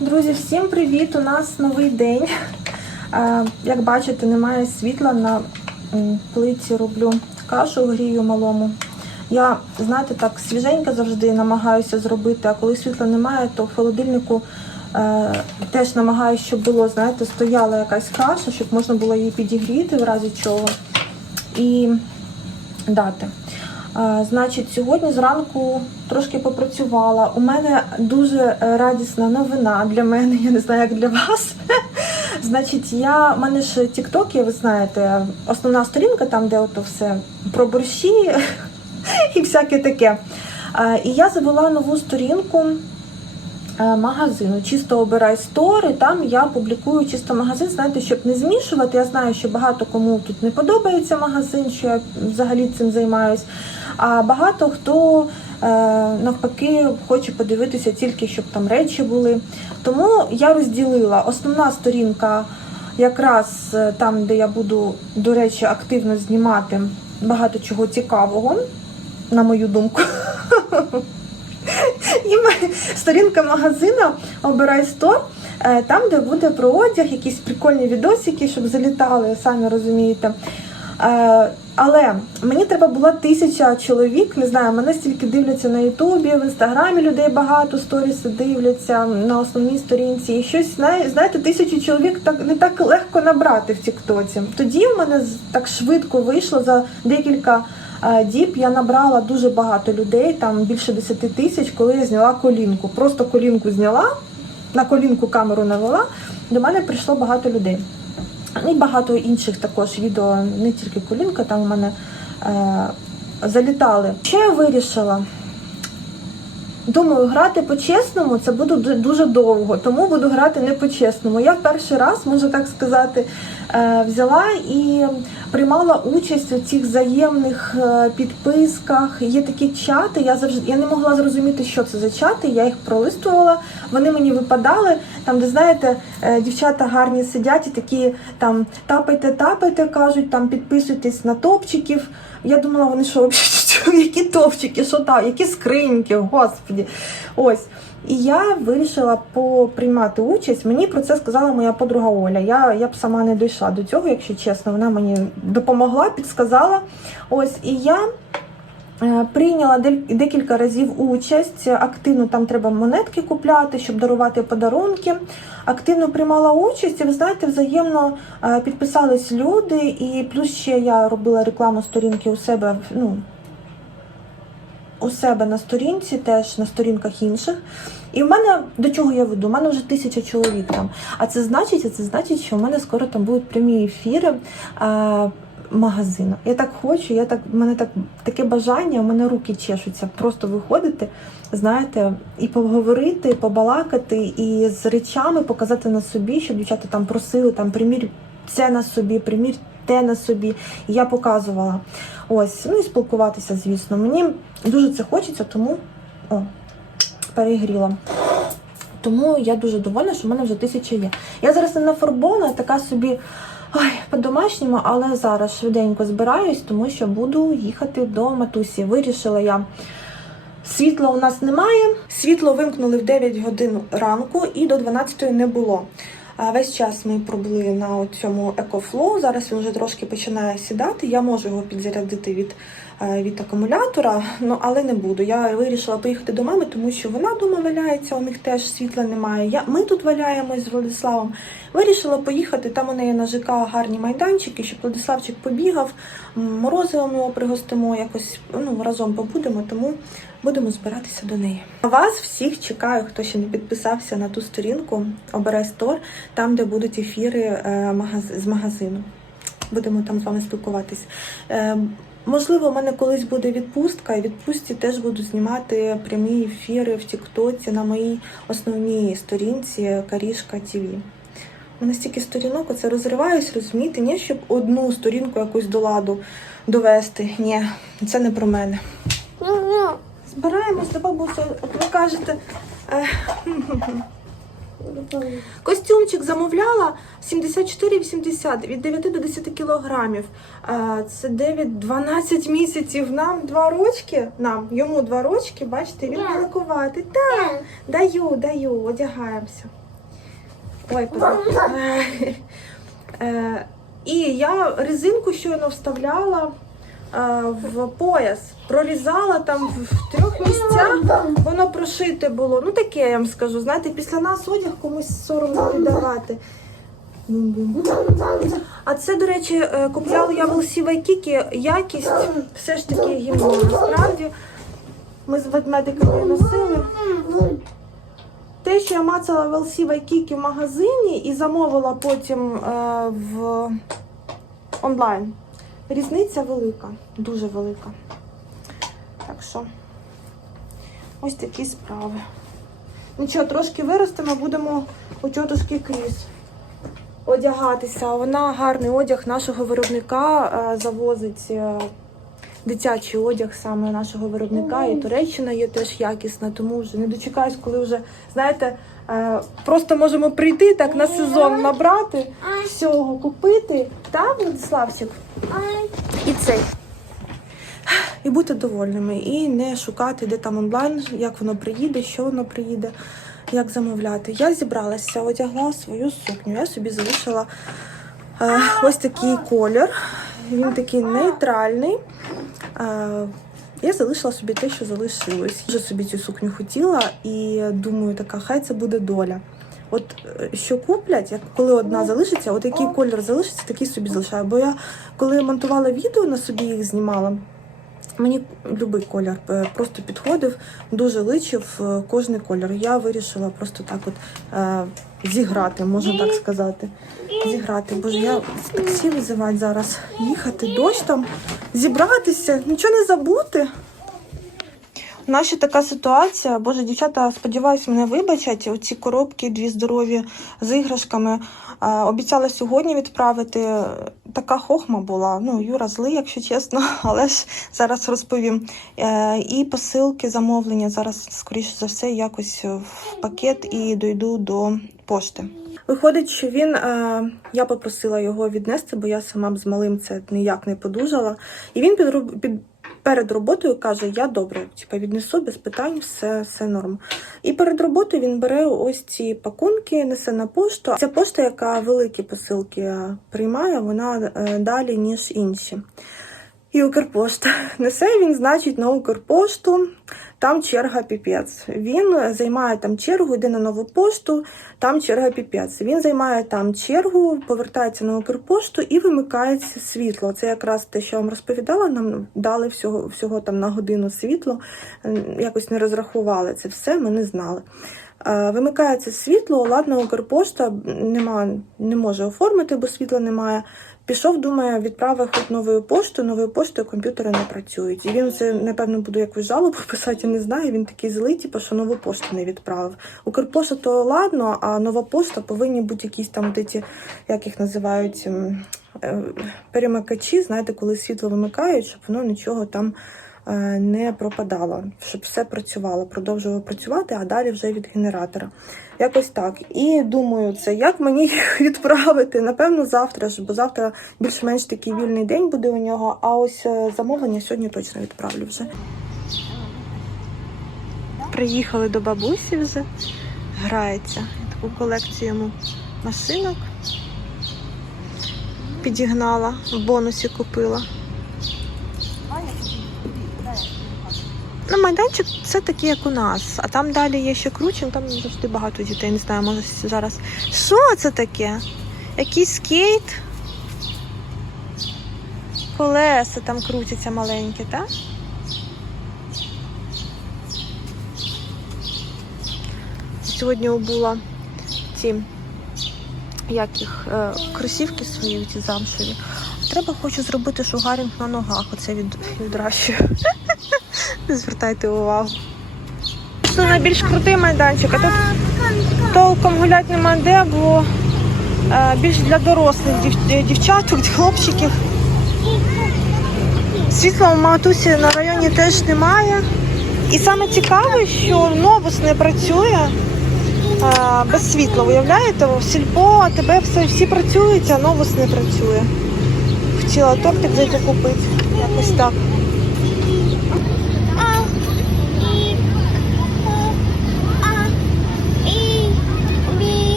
Друзі, всім привіт! У нас новий день. Як бачите, немає світла на м, плиті роблю кашу, грію малому. Я, знаєте, так свіженько завжди намагаюся зробити, а коли світла немає, то в холодильнику е, теж намагаюся, щоб було, знаєте, стояла якась каша, щоб можна було її підігріти в разі чого. І дати. Значить, сьогодні зранку трошки попрацювала. У мене дуже радісна новина для мене, я не знаю, як для вас. Значить, я в мене ж TikTok, ви знаєте, основна сторінка, там, де ото все про борщі і всяке таке. І я завела нову сторінку магазину. Чисто обирай стор, і там я публікую чисто магазин, знаєте, щоб не змішувати. Я знаю, що багато кому тут не подобається магазин, що я взагалі цим займаюсь. А багато хто е, навпаки хоче подивитися тільки, щоб там речі були. Тому я розділила основна сторінка, якраз е, там, де я буду, до речі, активно знімати багато чого цікавого, на мою думку. І сторінка магазину Обирай 100, е, там, де буде про одяг, якісь прикольні відосики, щоб залітали, самі розумієте. Е, Але мені треба була тисяча чоловік, не знаю, мене стільки дивляться на Ютубі, в інстаграмі людей багато, сторіси дивляться на основній сторінці. І щось знаєте, тисячу чоловік так не так легко набрати в Тіктоці. Тоді в мене так швидко вийшло за декілька діб. Я набрала дуже багато людей, там більше 10 тисяч, коли я зняла колінку. Просто колінку зняла, на колінку камеру навела. До мене прийшло багато людей. І багато інших також відео, не тільки колінка, там у мене е, залітали. Що я вирішила? Думаю, грати по-чесному це буде дуже довго, тому буду грати не по-чесному. Я в перший раз, можу так сказати, е, взяла і приймала участь у цих взаємних е, підписках. Є такі чати. Я завжди я не могла зрозуміти, що це за чати. Я їх пролистувала. Вони мені випадали. Там, де знаєте, е, дівчата гарні сидять і такі там тапайте, тапайте, кажуть, там підписуйтесь на топчиків. Я думала, вони що, які топчики, що там, які скриньки, господі. Ось. І я вирішила поприймати участь. Мені про це сказала моя подруга Оля. Я, я б сама не дійшла до цього, якщо чесно. Вона мені допомогла, підсказала. Ось і я. е, Прийняла декілька разів участь. Активно там треба монетки купляти, щоб дарувати подарунки. Активно приймала участь, і ви знаєте, взаємно е, підписались люди, і плюс ще я робила рекламу сторінки у себе ну, у себе на сторінці, теж на сторінках інших. І в мене до чого я веду? У мене вже тисяча чоловік там. А це значить, а це значить, що в мене скоро там будуть прямі ефіри. Е, Магазину. Я так хочу, я так, в мене так таке бажання, у мене руки чешуться, просто виходити, знаєте, і поговорити, і побалакати, і з речами показати на собі, щоб дівчата там просили, там примір це на собі, примір те на собі. І я показувала. Ось, ну і спілкуватися, звісно. Мені дуже це хочеться, тому о, перегріла. Тому я дуже довольна, що в мене вже тисяча є. Я зараз не нафарбована, така собі ой, по-домашньому, але зараз швиденько збираюсь, тому що буду їхати до матусі. Вирішила я. Світла у нас немає. Світло вимкнули в 9 годин ранку і до 12 не було. Весь час ми пробули на цьому екофлоу. Зараз він вже трошки починає сідати. Я можу його підзарядити від, е, від акумулятора, ну але не буду. Я вирішила поїхати до мами, тому що вона вдома валяється, у них теж світла немає. Я, ми тут валяємось з Владиславом. Вирішила поїхати. Там у неї на ЖК гарні майданчики, щоб Владиславчик побігав, морозивом його пригостимо, якось ну, разом побудемо, тому будемо збиратися до неї. А Вас всіх чекаю, хто ще не підписався на ту сторінку Обирай Стор, там, де будуть ефіри е, з магазину. Будемо там з вами спілкуватись. Е, Можливо, у мене колись буде відпустка, і відпустці теж буду знімати прямі ефіри в Тіктоці на моїй основній сторінці Карішка ТВ. У мене стільки сторінок, оце розриваюсь, розумієте, ні, щоб одну сторінку якусь до ладу довести. Ні, це не про мене. Збираємось до бабусі, от ви кажете. е, Костюмчик замовляла 74,80 від 9 до 10 кілограмів. Е, Це 9-12 місяців. Нам два рочки. Нам йому два рочки. Бачите, він Так. великуватий. Так, даю, даю, одягаємося. Ой, Е, І я резинку щойно вставляла в пояс, прорізала там в трьох місцях, воно прошите було. Ну таке я вам скажу. Знаєте, після нас одяг комусь соромно віддавати. А це, до речі, е, купляла я в LC Якість все ж таки гімно. Насправді ми з ведмедиками носили. Те, що я мацала в LC Waikiki в магазині і замовила потім е, в онлайн. Різниця велика, дуже велика. Так що ось такі справи. Нічого, трошки виростемо, будемо у тьотушки Кріс одягатися. Вона гарний одяг нашого виробника е, завозить. Дитячий одяг саме нашого виробника, і Туреччина є теж якісна, тому вже не дочекаюсь, коли вже, знаєте, е, просто можемо прийти так на сезон набрати, всього купити, так, Владиславчик? І цей. І бути довольними, і не шукати, де там онлайн, як воно приїде, що воно приїде, як замовляти. Я зібралася, одягла свою сукню. Я собі залишила е, ось такий колір. Він такий нейтральний. Я залишила собі те, що залишилось. Вже собі цю сукню хотіла, і думаю, така, хай це буде доля. От е, що куплять, як коли одна залишиться, от який колір залишиться, такий собі залишаю. Бо я коли монтувала відео на собі їх знімала, мені будь-який колір е, просто підходив, дуже личив е, кожний колір. Я вирішила просто так от е, зіграти, можна так сказати. Зіграти. Боже, я в таксі визивати зараз. Їхати, дощ там, зібратися, нічого не забути. Ще така ситуація. Боже, дівчата, сподіваюсь, мене вибачать. Оці коробки, дві здорові з іграшками. Обіцяла сьогодні відправити. Така хохма була. Ну, Юра злий, якщо чесно, але ж зараз розповім. Е, І посилки, замовлення зараз, скоріше за все, якось в пакет і дойду до пошти. Виходить, що він, е, я попросила його віднести, бо я сама б з малим це ніяк не подужала. І він під, роб- під перед роботою каже: Я добре, типу, віднесу без питань, все, все норм. І перед роботою він бере ось ці пакунки, несе на пошту. Ця пошта, яка великі посилки е, приймає, вона е, далі, ніж інші. І Укрпошта. Несе він, значить, на Укрпошту, там черга піпець. Він займає там чергу, йде на нову пошту, там черга піпець. Він займає там чергу, повертається на Укрпошту і вимикається світло. Це якраз те, що я вам розповідала. Нам дали всього, всього там на годину світло, якось не розрахували це все, ми не знали. Вимикається світло, ладно, Укрпошта нема, не може оформити, бо світла немає. Пішов, думає, відправив хоч новою поштою, новою поштою комп'ютери не працюють. І він це, напевно, буде якусь жалобу писати, я не знаю. Він такий злий, типу, що нову пошту не відправив. Укрпошта то ладно, а нова пошта повинні бути якісь там от ці, як їх називають, ем, е, перемикачі, знаєте, коли світло вимикають, щоб воно нічого там не пропадало, щоб все працювало, продовжувало працювати, а далі вже від генератора. Якось так. І думаю, це як мені їх відправити? Напевно, завтра ж, бо завтра більш-менш такий вільний день буде у нього. А ось е, замовлення сьогодні точно відправлю вже. Приїхали до бабусі вже. Грається. Таку колекцію йому машинок. Підігнала, в бонусі купила. Майданчик це такий, як у нас. А там далі є ще Кручин, там завжди багато дітей. Не знаю, може зараз. Що це таке? Якийсь скейт? Колеса там крутяться маленькі, так? Сьогодні обула ці як їх, е, кросівки свої, ці замшеві. Треба хочу зробити шугарінг на ногах. Оце від, відращую. Не звертайте увагу. Це найбільш крутий майданчик, а тут толком гуляти нема де, бо е, більш для дорослих дів, дівчаток, хлопчиків. Світла у матусі на районі теж немає. І саме цікаве, що новус не працює е, без світла. Уявляєте? В Сільпо, АТБ, все, всі працюють, а новус не працює. Хотіла тортик зайти купити. Якось так.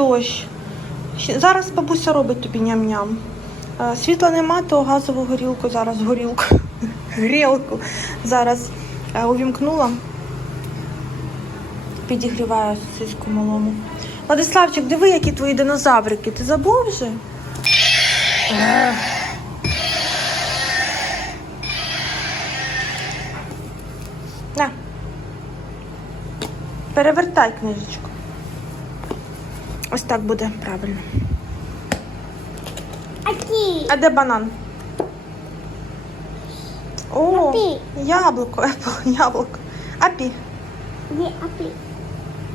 Дощ. Зараз бабуся робить тобі ням-ням. Е, Світла нема, то газову горілку зараз горілку. Грілку зараз е, увімкнула. Підігріваю сосиску малому. Владиславчик, диви, які твої динозаврики. Ти забув вже? На. Перевертай книжечку. Ось так буде правильно. А де банан? О, Апі. яблуко, епл, яблуко. Апі. Где апи?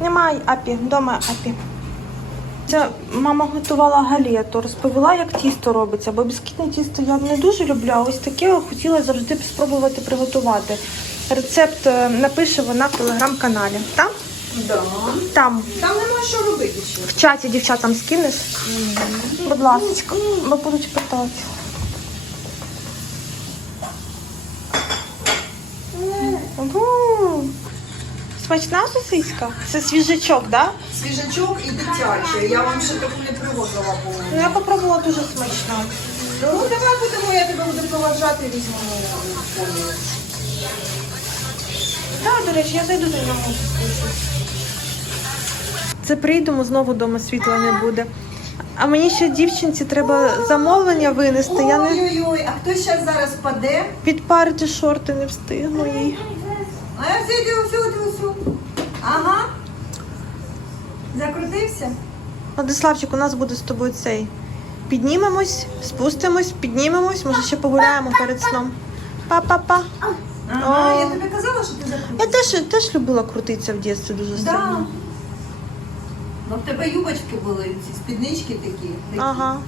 Немає апі, вдома апі. Це мама готувала галету, розповіла, як тісто робиться, бо біскітне тісто я не дуже люблю, а ось таке хотіла завжди спробувати приготувати. Рецепт е, напише вона в телеграм-каналі. Там? Да. Там. Там нема що робити ще. В чаті дівчатам скинеш. Будь ласка, бо будуть питати. Угу. Смачна сосиска? Це свіжачок, так? Да? Свіжачок і дитячий. Я вам ще таку не привозила Ну, я попробувала дуже смачно. Ну давай будемо, я тебе буду проважати, візьмемо фоні. Так, до речі, я зайду до нього. Це прийдемо, знову вдома світла не буде. А мені ще дівчинці треба замовлення винести. Я не Ой-ой-ой, а хто зараз зараз паде? підпарити шорти не встигну їй. А я все все. Ага. Закрутився? Владиславчик, у нас буде з тобою цей. Піднімемось, спустимось, піднімемось, може ще погуляємо перед сном. Па-па-па. Ага, О. я тобі казала, що ти Я теж, теж любила крутитися в дитинстві дуже Да. Ну, в тебе юбочки були, ці спіднички такі. такі. Ага.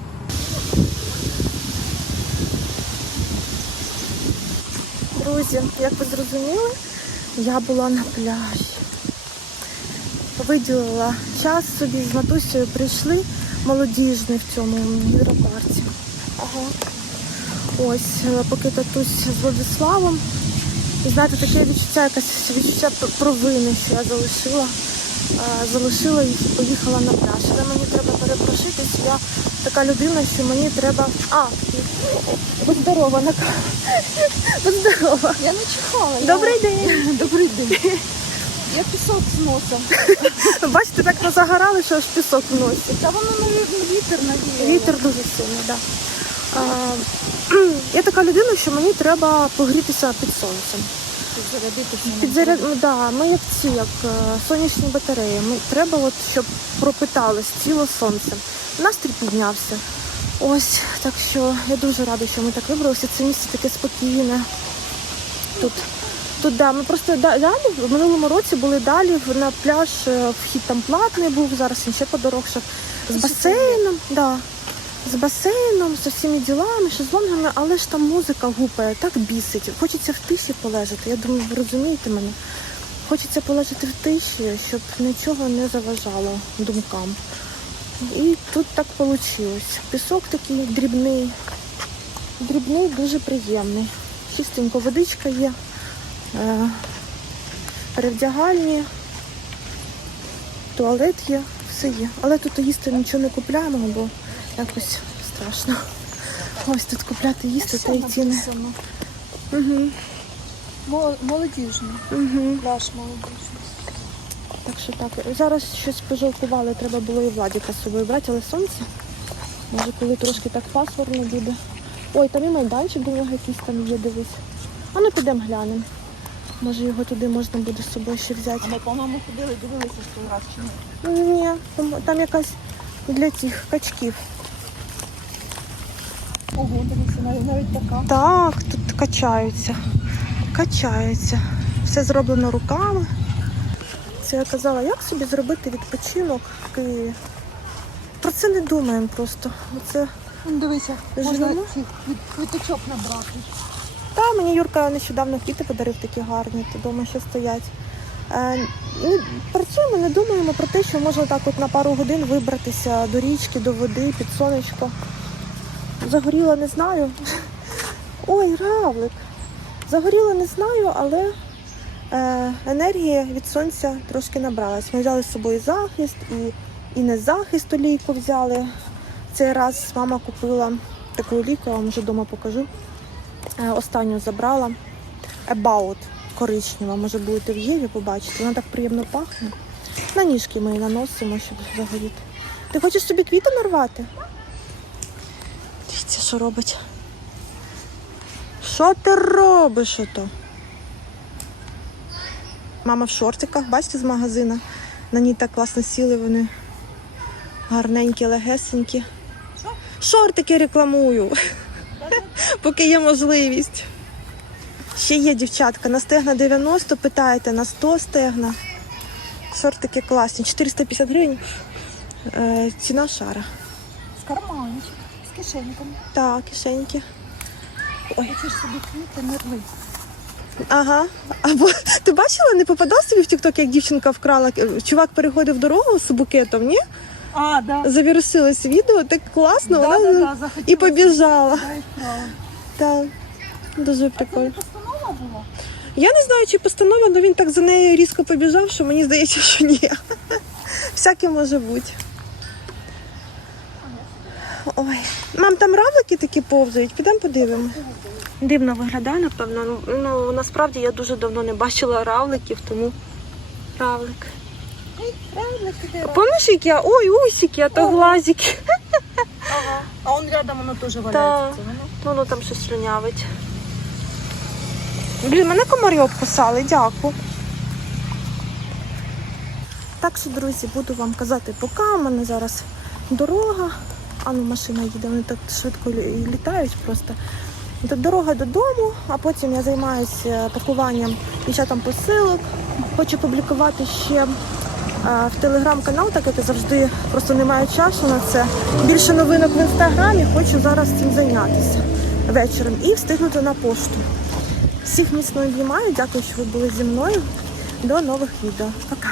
Друзі, як ви зрозуміли, я була на пляжі. Виділила час собі з матусею прийшли молодіжний в цьому гідропарці. Ага. Ось, е, поки татусь з Владиславом. І знаєте, таке відчуття, якесь відчуття провини, що я залишила. Е, Залишила їх і поїхала на пляж. Але мені треба перепрошитись. Я така людина, що мені треба. А, будь здорова, Нака. Будь здорова. Я не чихала. Добрий день. Добрий день. Я пісок з носа. Бачите, так позагорали, що аж пісок в носі. Та воно навіть вітер навіяв. Вітер дуже сильний, так. Да. А, я така людина, що мені треба погрітися під сонцем. Зарядитися. Підзаряд... ну, да, ми як ці, як е, сонячні батареї. Ми... Треба, от, щоб пропиталось тіло сонцем. Настрій піднявся. Ось, так що я дуже рада, що ми так вибралися. Це місце таке спокійне. Тут, тут да, ми просто далі в минулому році були далі на пляж. е, Вхід там платний був, зараз він ще подорожчав. З басейном, да, з басейном, з усіма ділами, шезлонгами, але ж там музика гупає, так бісить. Хочеться в тиші полежати. Я думаю, ви розумієте мене. Хочеться полежати в тиші, щоб нічого не заважало думкам. І тут так вийшло. Пісок такий дрібний, дрібний, дуже приємний. Чистенько водичка є, е, перевдягальні, туалет є, все є. Але тут їсти нічого не купляємо, бо якось страшно. Ось тут купляти їсти та й ціни. Угу, Молодіжний. угу. Пляж молодіжний. Так що так. Зараз щось пожалкували, треба було і Владіка з собою брати, але сонце. Може, коли трошки так пасмурно буде. Ой, там і майданчик до якийсь там є, дивись. А ну підемо глянемо. Може його туди можна буде з собою ще взяти. Ми, по-моєму, ходили, дивилися той раз чи ні? Ні, там, там якась для цих качків. Ого, дивіться, навіть, така. Так, тут качаються. Качаються. Все зроблено руками. Це я казала, як собі зробити відпочинок в Києві. Про це не думаємо просто. Оце Ну, Дивися, можна квіточок набрати. Та мені Юрка нещодавно квіти подарив такі гарні, то вдома ще стоять. Е, не, працюємо, не думаємо про те, що можна так от на пару годин вибратися до річки, до води, під сонечко. Загоріла не знаю. Ой, равлик. Загоріла не знаю, але е, енергія від сонця трошки набралась. Ми взяли з собою захист і, І не захист олійку взяли. Цей раз мама купила таку олійку, я вам вже вдома покажу. Е, Останню забрала. About коричнева, може будете в Єві побачити. Вона так приємно пахне. На ніжки ми її наносимо, щоб загоріти. Ти хочеш собі квіти нарвати? Дивіться, що робить. Що ти робиш ото? Мама в шортиках, бачите, з магазина. На ній так класно сіли вони. Гарненькі, легесенькі. Шортики рекламую. Поки є можливість. Ще є дівчатка. На стегна 90 питаєте, на 100 стегна. Шортики класні. 450 гривень. Е, ціна шара. Кишеньками. Так, кишеньки. Хочеш собі квіти, не рви. Ага. Або ти бачила, не попадав собі в TikTok, як дівчинка вкрала. е, Чувак переходив дорогу з букетом, ні? А, да. Завірусилось відео, так класно, Да, вона да, да, захотілося. і побіжала. Вправо. Так, дуже Це прикольно. не постанова була? Я не знаю, чи постанова, але він так за нею різко побіжав, що мені здається, що ні. Всяке може бути. Ой. Мам, там равлики такі повзають, підемо подивимо. Дивно виглядає, напевно. Ну, Ну, насправді я дуже давно не бачила равликів, тому равлик. Пам'ятаєш, як я? Ой, усики, а то глазики. Ага. А он рядом воно теж валяється. Це воно? Воно там щось слюнявить. Блін, мене комарі обкусали, дякую. Так що, друзі, буду вам казати пока. У мене зараз дорога. А ну машина їде, вони так швидко літають просто. Д- Дорога додому, а потім я займаюся пакуванням дівчатам посилок. Хочу публікувати ще е, в телеграм-канал, так як я завжди просто не маю часу на це. Більше новинок в інстаграмі, хочу зараз цим зайнятися вечором і встигнути на пошту. Всіх міцно обіймаю, дякую, що ви були зі мною. До нових відео. Пока.